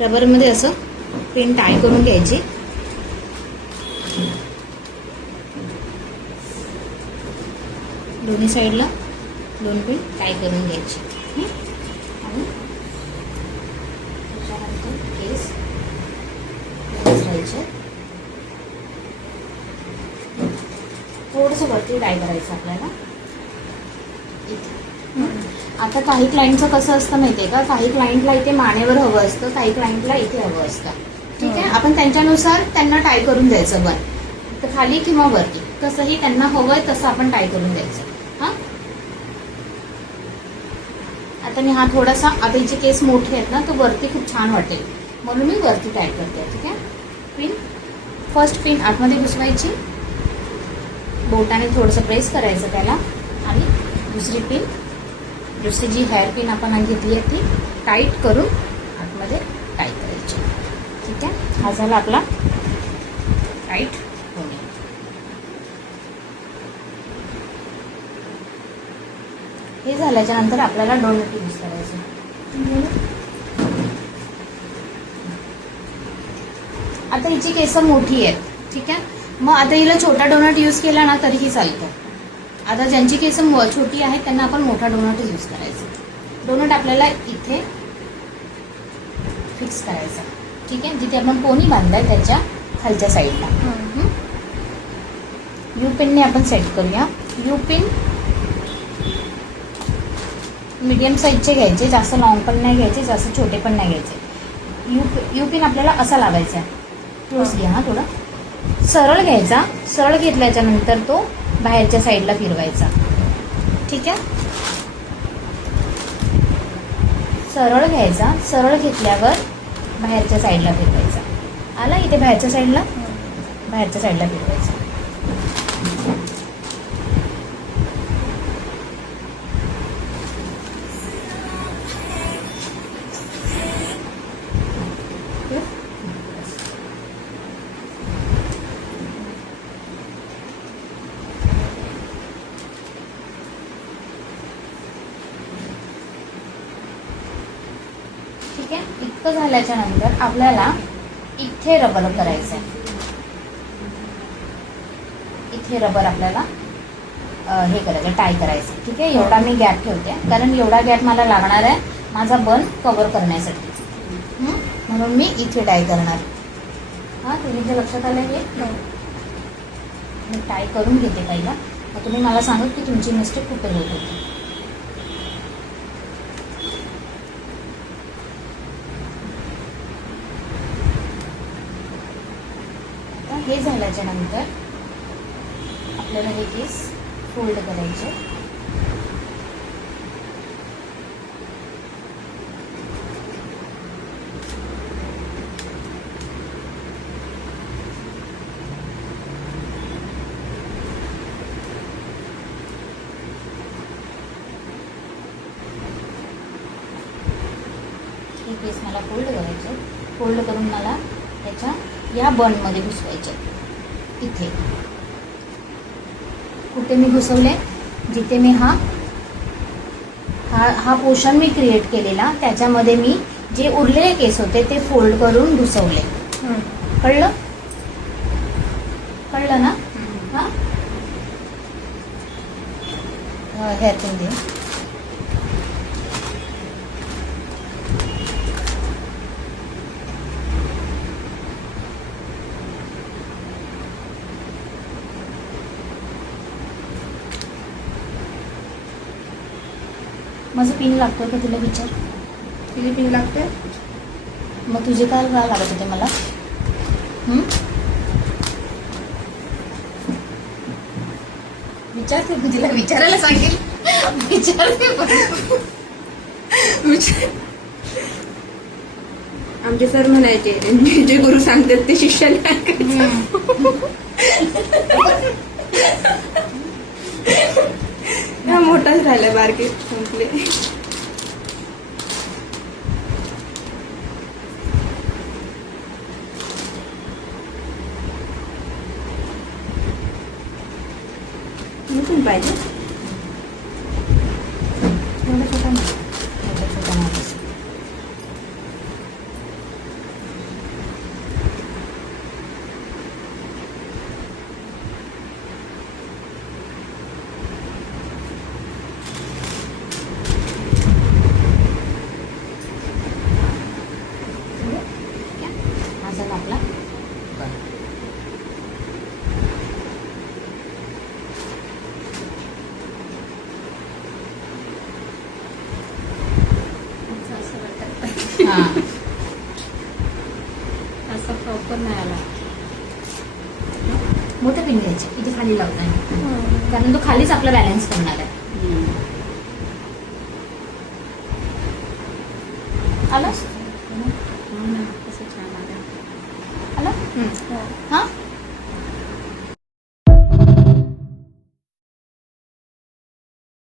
रबरमध्ये असं pin tie करून घ्यायची. दोन्ही साईडला 2 पिन टाय करून घ्यायची. आणि त्याच्यानंतर केस घालायचे. थोडंसं वरती टाय करायचं आपल्याला इथे. आता काही क्लायंटचं कसं असतं माहितीये का, काही क्लायंटला इथे मानेवर हवं असतं, काही क्लायंटला इथे हवं असतं. ठीक आहे, आपण त्यांच्यानुसार त्यांना टाय करून द्यायचं वर, तर खाली किंवा वरती कसंही त्यांना हवंय तसं आपण टाय करून द्यायचं. हा, आता मी हा थोडासा, आता हिचे केस मोठे आहेत ना, तर वरती खूप छान वाटेल म्हणून मी वरती टाय करते. ठीक आहे, पिन फर्स्ट पिन आतमध्ये घुसवायची, बोटाने थोडंसं प्रेस करायचं त्याला, आणि दुसरी पिन, दुसरी जी हेअर पिन आपण घेतली आहे ती टाईट करून आतमध्ये टाईट करायची. ठीक आहे, हा झाला आपला टाईट होणे. हे झाल्याच्या नंतर आपल्याला डोनट यूज करायचं. आता हिची केस मोठी आहेत. ठीक आहे, मग आता हिला छोटा डोनट यूज केला ना तरीही चालतो. आता ज्यांची केस छोटी आहेत त्यांना आपण मोठा डोनट यूज करायचा. डोनट आपल्याला इथे फिक्स करायचा. ठीक आहे, जिथे आपण पोनी बांधलाय त्याच्या खालच्या साईडला यू पिनने आपण सेट करूया. यू पिन मीडियम साईजचे घ्यायचे, जास्त लॉंग पण नाही घ्यायचे, जास्त छोटे पण नाही घ्यायचे. यू पिन आपल्याला असा लावायचा. क्लोज घ्या, हा थोडा सरळ घ्यायचा. सरळ घेतल्याच्या नंतर तो बाहेरच्या साईडला फिरवायचा. ठीक आहे, सरळ घ्यायचा, सरळ घेतल्यावर बाहेरच्या साईडला फिरवायचा. आला इथे बाहेरच्या साईडला, बाहेरच्या साईडला फिरवायचा. ठीक आहे, इतकं झाल्याच्या नंतर आपल्याला इथे रबर करायचं आहे. इथे रबर आपल्याला हे करायचं, टाय करायचं. ठीक आहे, एवढा मी गॅप ठेवते कारण एवढा गॅप मला लागणार आहे माझा बन कव्हर करण्यासाठी, म्हणून मी इथे टाय करणार. हा, तुम्ही लक्षात आलं हे? मी टाय करून घेते पहिला, मग तुम्ही मला सांगा की तुमची मिस्टेक कुठे होत होती. हे झाल्याच्या नंतर आपल्याला हे केस फोल्ड करायचे. हे केस मला फोल्ड करायचे. फोल्ड करून मला त्याच्या या बनमध्ये घुसवायचे. इथे कुठे मी घुसवले, जिथे मी हा पोर्शन मी क्रिएट केलेला त्याच्यामध्ये मी जे उरलेले केस होते ते फोल्ड करून घुसवले. कळलं? कळलं ना? हा, हेअर पिन दे. माझं पिन लागतं का तुला विचार? तुझी पिन लागते? मग तुझे काय लागत होते मला? विचारते, तिला विचारायला सांगेल. विचारते पण आमचे सर म्हणायचे जे गुरु सांगतात ते शिष्याला ऐकायचं. मोठाच राहिला, बारके संपले. पण पाहिजे छोटा छोटा छोटा छोटा हा असा प्रॉपर नाही आला. मोठं पिन घ्यायचे इथे खाली लावताय कारण तो खालीच आपला बॅलन्स करणार आहे. आलं हो ना, कसं छान आलं. आलं हो. हा